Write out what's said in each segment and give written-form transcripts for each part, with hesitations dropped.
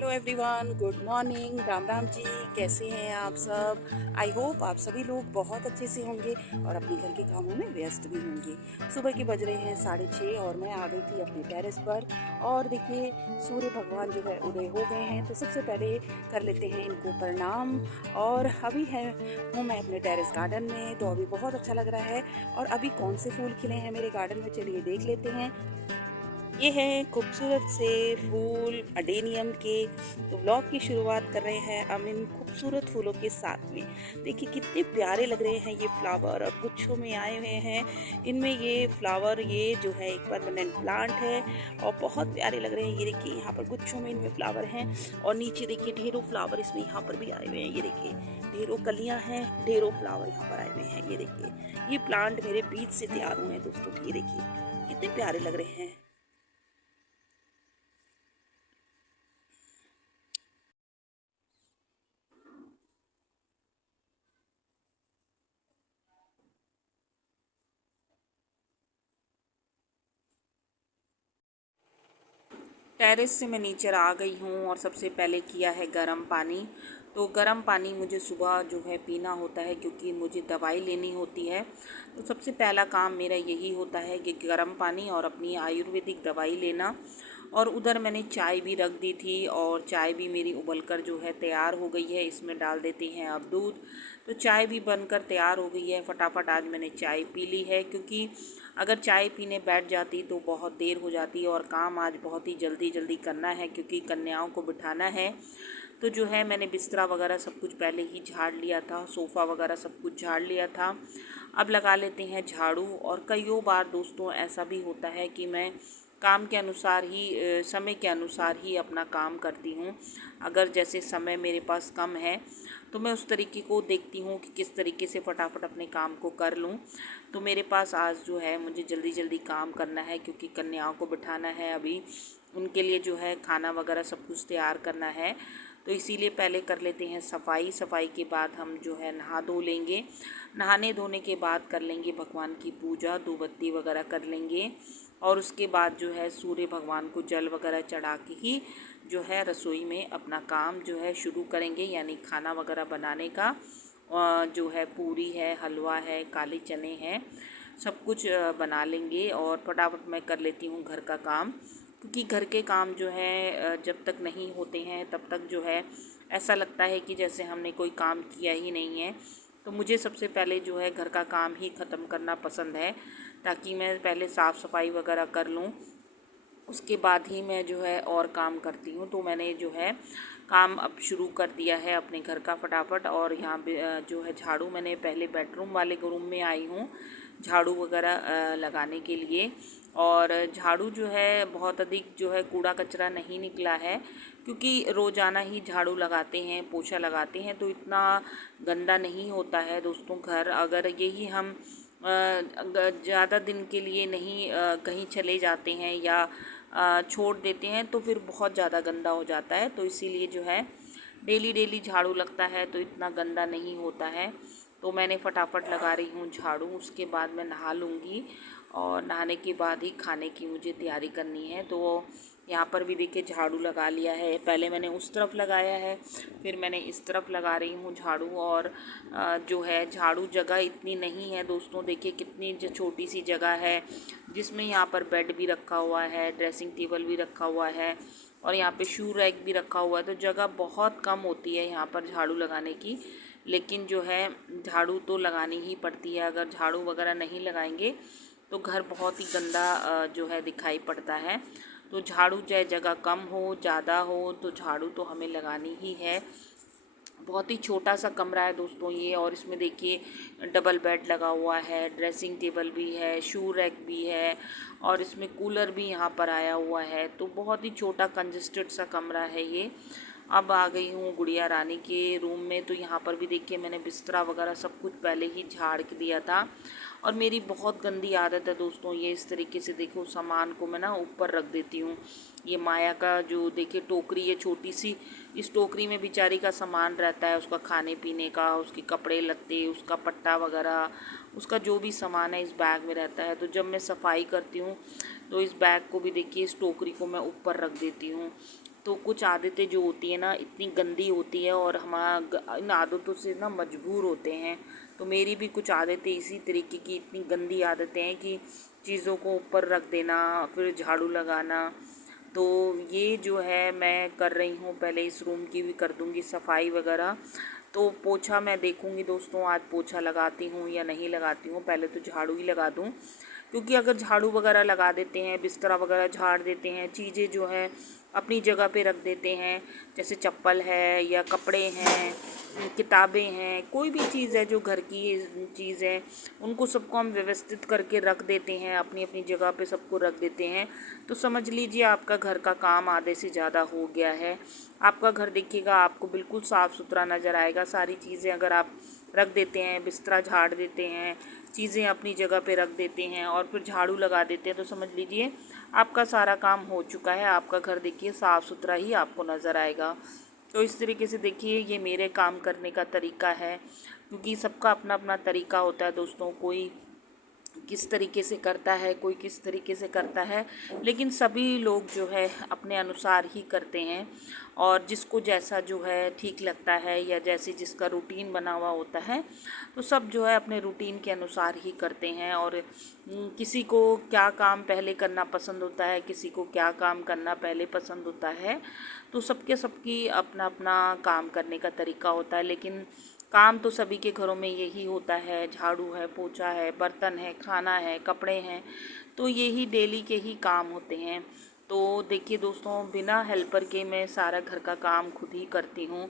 Hello everyone, good morning, Ram Ram ji. कैसे हैं आप सब? आई होप आप सभी लोग बहुत अच्छे से होंगे और अपने घर के कामों में व्यस्त भी होंगे। सुबह के बज रहे हैं 6:30 और मैं आ गई थी अपने टेरेस पर। और देखिए, सूर्य भगवान जो है उदय हो गए हैं, तो सबसे पहले कर लेते हैं इनको प्रणाम। और अभी हूँ मैं अपने टेरेस गार्डन में, तो अभी बहुत अच्छा लग रहा है। और अभी कौन से फूल खिले हैं मेरे गार्डन में, चलिए देख लेते हैं। ये हैं खूबसूरत से फूल अडेनियम के। तो ब्लॉग की शुरुआत कर रहे हैं हम इन खूबसूरत फूलों के साथ में। देखिए कितने प्यारे लग रहे हैं ये फ्लावर, और गुच्छों में आए हुए हैं। इनमें ये फ्लावर, ये जो है एक परमानेंट प्लांट है और बहुत प्यारे लग रहे हैं। ये देखिए यहाँ पर गुच्छों में इनमें फ्लावर हैं, और नीचे देखिए ढेरों फ्लावर इसमें यहाँ पर भी आए हुए हैं। ये देखिए ढेरों कलियां हैं, ढेरों फ्लावर यहाँ पर आए हुए हैं। ये देखिए ये प्लांट मेरे बीज से तैयार हुए हैं दोस्तों। ये देखिए कितने प्यारे लग रहे हैं। टेरेस से मैं नीचे आ गई हूँ और सबसे पहले किया है गर्म पानी। तो गर्म पानी मुझे सुबह जो है पीना होता है, क्योंकि मुझे दवाई लेनी होती है। तो सबसे पहला काम मेरा यही होता है कि गर्म पानी और अपनी आयुर्वेदिक दवाई लेना। और उधर मैंने चाय भी रख दी थी, और चाय भी मेरी उबलकर जो है तैयार हो गई है। इसमें डाल देते हैं अब दूध। तो चाय भी बनकर तैयार हो गई है। फटाफट आज मैंने चाय पी ली है, क्योंकि अगर चाय पीने बैठ जाती तो बहुत देर हो जाती, और काम आज बहुत ही जल्दी जल्दी करना है क्योंकि कन्याओं को बिठाना है। तो जो है मैंने बिस्तरा वगैरह सब कुछ पहले ही झाड़ लिया था, सोफ़ा वगैरह सब कुछ झाड़ लिया था। अब लगा लेते हैं झाड़ू। और कईयों बार दोस्तों ऐसा भी होता है कि मैं काम के अनुसार ही समय के अनुसार ही अपना काम करती हूँ। अगर जैसे समय मेरे पास कम है तो मैं उस तरीके को देखती हूँ कि किस तरीके से फटाफट अपने काम को कर लूँ। तो मेरे पास आज जो है मुझे जल्दी जल्दी काम करना है, क्योंकि कन्याओं को बिठाना है अभी, उनके लिए जो है खाना वगैरह सब कुछ तैयार करना है। तो इसीलिए पहले कर लेते हैं सफाई। सफाई के बाद हम जो है नहा धो लेंगे। नहाने धोने के बाद कर लेंगे भगवान की पूजा, धूप बत्ती वगैरह कर लेंगे। और उसके बाद जो है सूर्य भगवान को जल वगैरह चढ़ा के ही जो है रसोई में अपना काम जो है शुरू करेंगे, यानी खाना वगैरह बनाने का। जो है पूरी है, हलवा है, काले चने हैं, सब कुछ बना लेंगे। और फटाफट मैं कर लेती हूँ घर का काम, क्योंकि घर के काम जो है जब तक नहीं होते हैं तब तक जो है ऐसा लगता है कि जैसे हमने कोई काम किया ही नहीं है। तो मुझे सबसे पहले जो है घर का काम ही ख़त्म करना पसंद है, ताकि मैं पहले साफ़ सफाई वगैरह कर लूँ, उसके बाद ही मैं जो है और काम करती हूँ। तो मैंने जो है काम अब शुरू कर दिया है अपने घर का फटाफट। और यहाँ पे जो है झाड़ू, मैंने पहले बेडरूम वाले रूम में आई हूँ झाड़ू वगैरह लगाने के लिए। और झाड़ू जो है बहुत अधिक जो है कूड़ा कचरा नहीं निकला है, क्योंकि रोज़ाना ही झाड़ू लगाते हैं, पोछा लगाते हैं, तो इतना गंदा नहीं होता है दोस्तों घर। अगर यही हम ज़्यादा दिन के लिए नहीं कहीं चले जाते हैं या छोड़ देते हैं तो फिर बहुत ज़्यादा गंदा हो जाता है। तो इसीलिए जो है डेली डेली झाड़ू लगता है तो इतना गंदा नहीं होता है। तो मैंने फटाफट लगा रही हूँ झाड़ू। उसके बाद मैं नहा लूँगी, और नहाने के बाद ही खाने की मुझे तैयारी करनी है। तो यहाँ पर भी देखिए झाड़ू लगा लिया है। पहले मैंने उस तरफ लगाया है, फिर मैंने इस तरफ लगा रही हूँ झाड़ू। और जो है झाड़ू जगह इतनी नहीं है दोस्तों, देखिए कितनी छोटी सी जगह है, जिसमें यहाँ पर बेड भी रखा हुआ है, ड्रेसिंग टेबल भी रखा हुआ है, और यहाँ पे शू रैक भी रखा हुआ है। तो जगह बहुत कम होती है यहाँ पर झाड़ू लगाने की, लेकिन जो है झाड़ू तो लगानी ही पड़ती है। अगर झाड़ू वगैरह नहीं लगाएंगे तो घर बहुत ही गंदा जो है दिखाई पड़ता है। तो झाड़ू चाहे जगह कम हो ज़्यादा हो, तो झाड़ू तो हमें लगानी ही है। बहुत ही छोटा सा कमरा है दोस्तों ये, और इसमें देखिए डबल बेड लगा हुआ है, ड्रेसिंग टेबल भी है, शू रैक भी है, और इसमें कूलर भी यहाँ पर आया हुआ है। तो बहुत ही छोटा कंजस्टेड सा कमरा है ये। अब आ गई हूँ गुड़िया रानी के रूम में। तो यहाँ पर भी देखिए मैंने बिस्तरा वगैरह सब कुछ पहले ही झाड़ के दिया था। और मेरी बहुत गंदी आदत है दोस्तों ये, इस तरीके से देखो सामान को मैं ना ऊपर रख देती हूँ। ये माया का जो देखिए टोकरी है छोटी सी, इस टोकरी में बेचारी का सामान रहता है, उसका खाने पीने का, उसके कपड़े लत्ते, उसका पट्टा वगैरह, उसका जो भी सामान है इस बैग में रहता है। तो जब मैं सफाई करती हूँ तो इस बैग को भी देखिए, इस टोकरी को मैं ऊपर रख देती हूँ। तो कुछ आदतें जो होती हैं ना इतनी गंदी होती है और हम इन आदतों से ना मजबूर होते हैं। तो मेरी भी कुछ आदतें इसी तरीके की इतनी गंदी आदतें हैं कि चीज़ों को ऊपर रख देना, फिर झाड़ू लगाना। तो ये जो है मैं कर रही हूँ, पहले इस रूम की भी कर दूँगी सफाई वगैरह। तो पोछा मैं देखूँगी दोस्तों, आज पोछा लगाती हूँ या नहीं लगाती हूँ। पहले तो झाड़ू ही लगा दूँ, क्योंकि अगर झाड़ू वगैरह लगा देते हैं, बिस्तरा वगैरह झाड़ देते हैं, चीज़ें जो है अपनी जगह पे रख देते हैं, जैसे चप्पल है या कपड़े हैं, किताबें हैं, कोई भी चीज़ है जो घर की चीज़ है, उनको सबको हम व्यवस्थित करके रख देते हैं, अपनी अपनी जगह पे सबको रख देते हैं। तो समझ लीजिए आपका घर का काम आधे से ज़्यादा हो गया है। आपका घर देखिएगा, आपको बिल्कुल साफ़ सुथरा नज़र आएगा। सारी चीज़ें अगर आप रख देते हैं, बिस्तरा झाड़ देते हैं, चीज़ें अपनी जगह पे रख देते हैं और फिर झाड़ू लगा देते हैं, तो समझ लीजिए आपका सारा काम हो चुका है। आपका घर देखिए साफ़ सुथरा ही आपको नज़र आएगा। तो इस तरीके से देखिए ये मेरे काम करने का तरीका है, क्योंकि सबका अपना अपना तरीका होता है दोस्तों। कोई किस तरीके से करता है, कोई किस तरीके से करता है, लेकिन सभी लोग जो है अपने अनुसार ही करते हैं। और जिसको जैसा जो है ठीक लगता है या जैसे जिसका रूटीन बना हुआ होता है, तो सब जो है अपने रूटीन के अनुसार ही करते हैं। और किसी को क्या काम पहले करना पसंद होता है, किसी को क्या काम करना पहले पसंद होता है। तो सबकी अपना अपना काम करने का तरीका होता है, लेकिन काम तो सभी के घरों में यही होता है। झाड़ू है, पोछा है, बर्तन है, खाना है, कपड़े हैं, तो यही डेली के ही काम होते हैं। तो देखिए दोस्तों, बिना हेल्पर के मैं सारा घर का काम खुद ही करती हूँ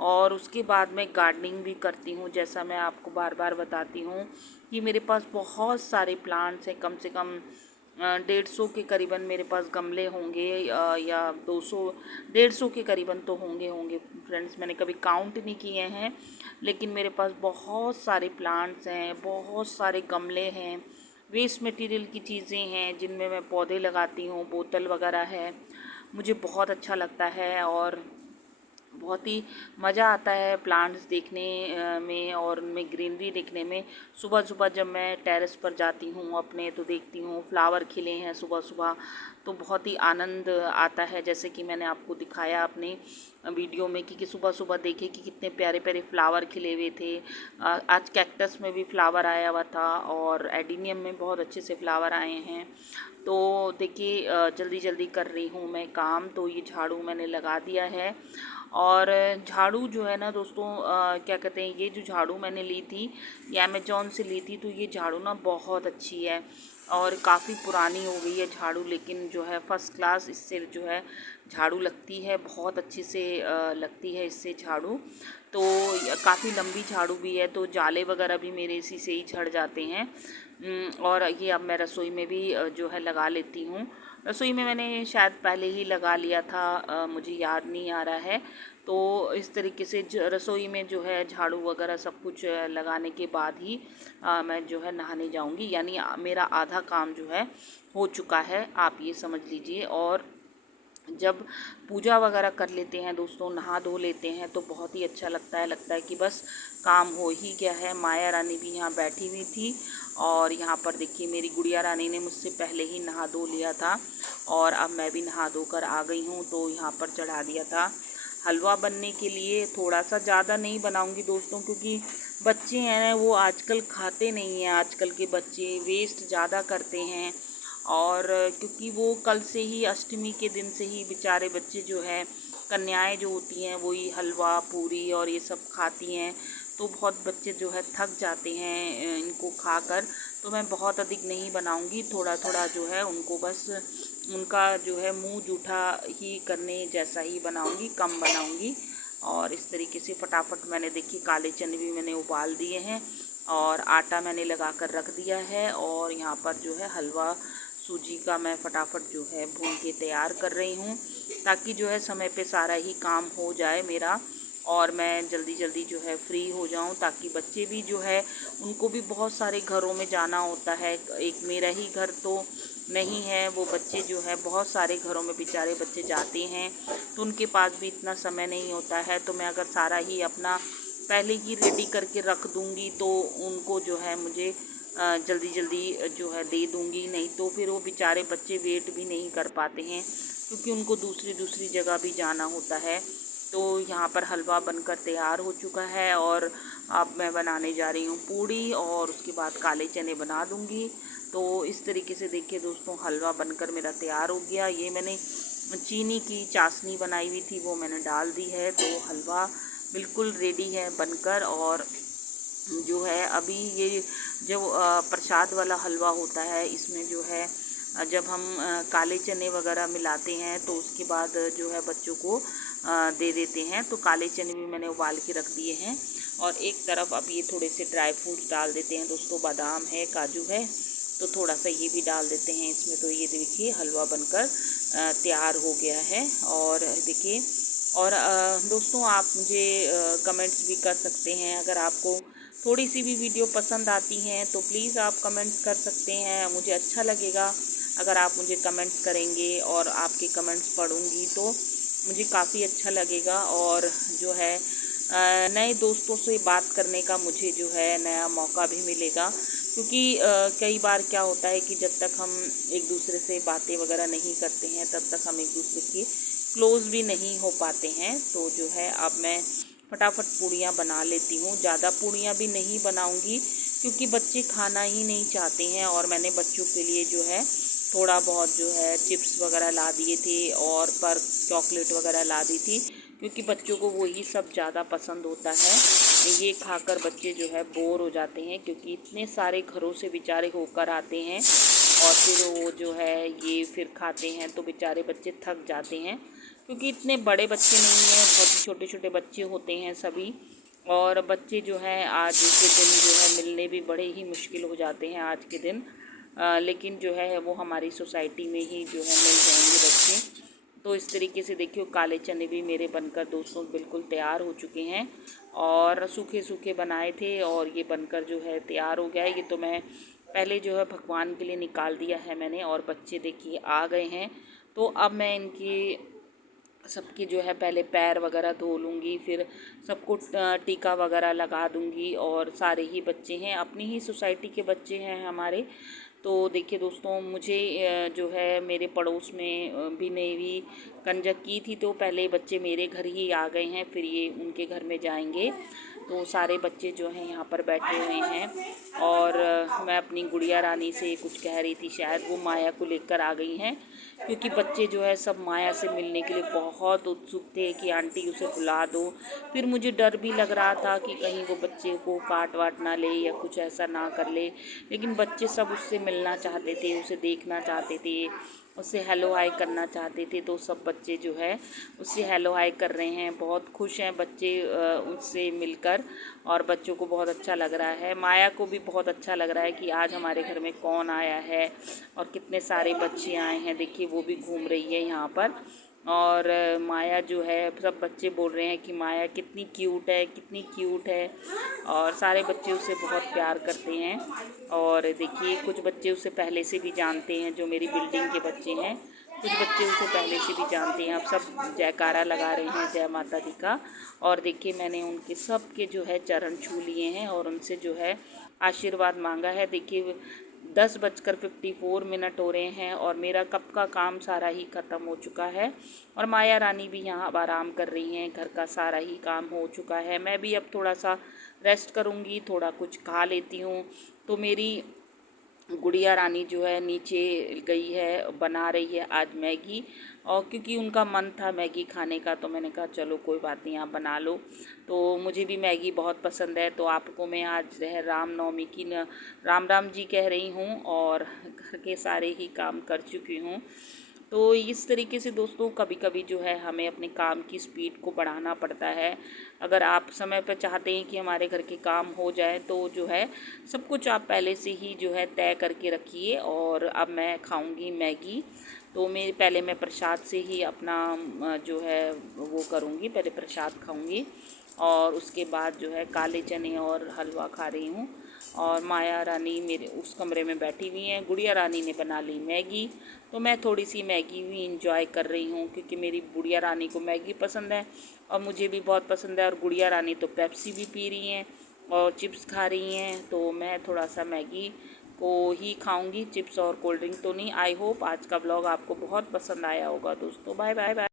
और उसके बाद मैं गार्डनिंग भी करती हूँ। जैसा मैं आपको बार बार बताती हूँ कि मेरे पास बहुत सारे प्लांट्स हैं, कम से कम 150 के करीबन मेरे पास गमले होंगे, या 200 150 के करीबन तो होंगे फ्रेंड्स। मैंने कभी काउंट नहीं किए हैं, लेकिन मेरे पास बहुत सारे प्लांट्स हैं, बहुत सारे गमले हैं, वेस्ट मटेरियल की चीज़ें हैं जिनमें मैं पौधे लगाती हूँ, बोतल वगैरह है। मुझे बहुत अच्छा लगता है और बहुत ही मज़ा आता है प्लांट्स देखने में और उनमें ग्रीनरी देखने में। सुबह सुबह जब मैं टेरेस पर जाती हूँ अपने, तो देखती हूँ फ्लावर खिले हैं सुबह सुबह, तो बहुत ही आनंद आता है। जैसे कि मैंने आपको दिखाया अपने वीडियो में कि सुबह सुबह देखे कि कितने प्यारे प्यारे फ्लावर खिले हुए थे। आज कैक्टस में भी फ्लावर आया हुआ था और एडिनियम में बहुत अच्छे से फ्लावर आए हैं। तो देखिए जल्दी जल्दी कर रही हूँ मैं काम। तो ये झाड़ू मैंने लगा दिया है। और झाड़ू जो है ना दोस्तों, क्या कहते हैं, ये जो झाड़ू मैंने ली थी ये अमेज़ॉन से ली थी। तो ये झाड़ू ना बहुत अच्छी है और काफ़ी पुरानी हो गई है झाड़ू, लेकिन जो है फ़र्स्ट क्लास इससे जो है झाड़ू लगती है, बहुत अच्छे से लगती है इससे झाड़ू। तो काफ़ी लंबी झाड़ू भी है, तो जाले वगैरह भी मेरे इसी से ही झड़ जाते हैं। और ये अब मैं रसोई में भी जो है लगा लेती हूँ। रसोई में मैंने शायद पहले ही लगा लिया था, मुझे याद नहीं आ रहा है। तो इस तरीके से रसोई में जो है झाड़ू वगैरह सब कुछ लगाने के बाद ही मैं जो है नहाने जाऊंगी, यानी मेरा आधा काम जो है हो चुका है, आप ये समझ लीजिए। और जब पूजा वगैरह कर लेते हैं दोस्तों, नहा धो लेते हैं, तो बहुत ही अच्छा लगता है कि बस काम हो ही गया है। माया रानी भी यहाँ बैठी हुई थी और यहाँ पर देखिए मेरी गुड़िया रानी ने मुझसे पहले ही नहा धो लिया था और अब मैं भी नहा धो कर आ गई हूँ। तो यहाँ पर चढ़ा दिया था हलवा बनने के लिए। थोड़ा सा ज़्यादा नहीं बनाऊँगी दोस्तों, क्योंकि बच्चे हैं वो आजकल खाते नहीं हैं। आजकल के बच्चे वेस्ट ज़्यादा करते हैं, और क्योंकि वो कल से ही अष्टमी के दिन से ही बेचारे बच्चे जो है, कन्याएं जो होती हैं वही हलवा पूरी और ये सब खाती हैं। तो बहुत बच्चे जो है थक जाते हैं इनको खाकर। तो मैं बहुत अधिक नहीं बनाऊंगी, थोड़ा थोड़ा जो है उनको बस उनका जो है मुंह जूठा ही करने जैसा ही बनाऊंगी, कम बनाऊंगी। और इस तरीके से फटाफट मैंने देखिए काले चने भी मैंने उबाल दिए हैं और आटा मैंने लगा कर रख दिया है। और यहाँ पर जो है हलवा सूजी का मैं फटाफट जो है भून के तैयार कर रही हूँ, ताकि जो है समय पे सारा ही काम हो जाए मेरा और मैं जल्दी जल्दी जो है फ्री हो जाऊँ। ताकि बच्चे भी जो है उनको भी बहुत सारे घरों में जाना होता है, एक मेरा ही घर तो नहीं है, वो बच्चे जो है बहुत सारे घरों में बेचारे बच्चे जाते हैं, तो उनके पास भी इतना समय नहीं होता है। तो मैं अगर सारा ही अपना पहले ही रेडी करके रख दूँगी तो उनको जो है मुझे जल्दी जल्दी जो है दे दूँगी, नहीं तो फिर वो बेचारे बच्चे वेट भी नहीं कर पाते हैं क्योंकि उनको दूसरी दूसरी जगह भी जाना होता है। तो यहाँ पर हलवा बनकर तैयार हो चुका है और अब मैं बनाने जा रही हूँ पूड़ी और उसके बाद काले चने बना दूँगी। तो इस तरीके से देखिए दोस्तों, हलवा बनकर मेरा तैयार हो गया। ये मैंने चीनी की चाशनी बनाई हुई थी, वो मैंने डाल दी है। तो हलवा बिल्कुल रेडी है बनकर। और जो है अभी ये जो प्रसाद वाला हलवा होता है, इसमें जो है जब हम काले चने वगैरह मिलाते हैं तो उसके बाद जो है बच्चों को दे देते हैं। तो काले चने भी मैंने उबाल के रख दिए हैं और एक तरफ अब ये थोड़े से ड्राई फ्रूट्स डाल देते हैं दोस्तों। बादाम है, काजू है, तो थोड़ा सा ये भी डाल देते हैं इसमें। तो ये देखिए हलवा बनकर तैयार हो गया है। और देखिए, और दोस्तों आप मुझे कमेंट्स भी कर सकते हैं। अगर आपको थोड़ी सी भी वीडियो पसंद आती हैं तो प्लीज़ आप कमेंट्स कर सकते हैं, मुझे अच्छा लगेगा अगर आप मुझे कमेंट्स करेंगे। और आपके कमेंट्स पढ़ूंगी तो मुझे काफ़ी अच्छा लगेगा। और जो है नए दोस्तों से बात करने का मुझे जो है नया मौका भी मिलेगा। क्योंकि कई बार क्या होता है कि जब तक हम एक दूसरे से बातें वगैरह नहीं करते हैं तब तक हम एक दूसरे के क्लोज़ भी नहीं हो पाते हैं। तो जो है अब मैं फटाफट पूड़ियाँ बना लेती हूँ। ज़्यादा पूड़ियाँ भी नहीं बनाऊँगी क्योंकि बच्चे खाना ही नहीं चाहते हैं। और मैंने बच्चों के लिए जो है थोड़ा बहुत जो है चिप्स वगैरह ला दिए थे और पर चॉकलेट वगैरह ला दी थी, क्योंकि बच्चों को वही सब ज़्यादा पसंद होता है। ये खाकर बच्चे जो है बोर हो जाते हैं, क्योंकि इतने सारे घरों से बेचारे होकर आते हैं और फिर वो जो है ये फिर खाते हैं तो बेचारे बच्चे थक जाते हैं। क्योंकि इतने बड़े बच्चे नहीं हैं, बहुत छोटे छोटे बच्चे होते हैं सभी। और बच्चे जो हैं आज के दिन जो है मिलने भी बड़े ही मुश्किल हो जाते हैं आज के दिन। लेकिन जो है वो हमारी सोसाइटी में ही जो है मिल जाएंगे बच्चे। तो इस तरीके से देखिए काले चने भी मेरे बनकर दोस्तों बिल्कुल तैयार हो चुके हैं। और सूखे सूखे बनाए थे और ये बनकर जो है तैयार हो गया है। ये तो मैं पहले जो है भगवान के लिए निकाल दिया है मैंने। और बच्चे देखिए आ गए हैं, तो अब मैं इनकी सबकी जो है पहले पैर वगैरह धो लूँगी, फिर सबको टीका वगैरह लगा दूँगी। और सारे ही बच्चे हैं, अपनी ही सोसाइटी के बच्चे हैं हमारे। तो देखिए दोस्तों, मुझे जो है मेरे पड़ोस में भी ने भी कंजक की थी, तो पहले बच्चे मेरे घर ही आ गए हैं, फिर ये उनके घर में जाएंगे। तो सारे बच्चे जो हैं यहाँ पर बैठे हुए हैं। और मैं अपनी गुड़िया रानी से कुछ कह रही थी, शायद वो माया को लेकर आ गई हैं। क्योंकि बच्चे जो है सब माया से मिलने के लिए बहुत उत्सुक थे कि आंटी उसे बुला दो। फिर मुझे डर भी लग रहा था कि कहीं वो बच्चे को काट वाट ना ले या कुछ ऐसा ना कर ले। लेकिन बच्चे सब उससे मिलना चाहते थे, उसे देखना चाहते थे, उससे हेलो हाय करना चाहते थे। तो सब बच्चे जो है उससे हेलो हाय कर रहे हैं, बहुत खुश हैं बच्चे उससे मिलकर। और बच्चों को बहुत अच्छा लग रहा है, माया को भी बहुत अच्छा लग रहा है कि आज हमारे घर में कौन आया है और कितने सारे बच्चे आए हैं। देखिए वो भी घूम रही है यहाँ पर। और माया जो है, सब बच्चे बोल रहे हैं कि माया कितनी क्यूट है, कितनी क्यूट है। और सारे बच्चे उसे बहुत प्यार करते हैं। और देखिए कुछ बच्चे उसे पहले से भी जानते हैं, जो मेरी बिल्डिंग के बच्चे हैं, कुछ बच्चे उसे पहले से भी जानते हैं। अब सब जयकारा लगा रहे हैं जय माता दी का। और देखिए मैंने उनके सब के जो है चरण छू लिए हैं और उनसे जो है आशीर्वाद मांगा है। देखिए 10:54 हो रहे हैं और मेरा कब का काम सारा ही ख़त्म हो चुका है। और माया रानी भी यहाँ अब आराम कर रही हैं, घर का सारा ही काम हो चुका है। मैं भी अब थोड़ा सा रेस्ट करूँगी, थोड़ा कुछ खा लेती हूँ। तो मेरी गुड़िया रानी जो है नीचे गई है, बना रही है आज मैगी। और क्योंकि उनका मन था मैगी खाने का, तो मैंने कहा चलो कोई बात नहीं, आप बना लो। तो मुझे भी मैगी बहुत पसंद है। तो आपको मैं आज है रामनवमी की राम राम जी कह रही हूँ और घर के सारे ही काम कर चुकी हूँ। तो इस तरीके से दोस्तों कभी कभी जो है हमें अपने काम की स्पीड को बढ़ाना पड़ता है। अगर आप समय पर चाहते हैं कि हमारे घर के काम हो जाए तो जो है सब कुछ आप पहले से ही जो है तय करके रखिए। और अब मैं खाऊंगी मैगी। तो मेरे पहले मैं प्रसाद से ही अपना जो है वो करूँगी, पहले प्रसाद खाऊंगी और उसके बाद जो है काले चने और हलवा खा रही हूँ। और माया रानी मेरे उस कमरे में बैठी हुई हैं, गुड़िया रानी ने बना ली मैगी। तो मैं थोड़ी सी मैगी भी इंजॉय कर रही हूँ, क्योंकि मेरी गुड़िया रानी को मैगी पसंद है और मुझे भी बहुत पसंद है। और गुड़िया रानी तो पेप्सी भी पी रही हैं, और चिप्स खा रही हैं, तो मैं थोड़ा सा मैगी को ही खाऊंगी, चिप्स और कोल्ड ड्रिंक तो नहीं। आई होप आज का ब्लॉग आपको बहुत पसंद आया होगा दोस्तों। Bye bye bye.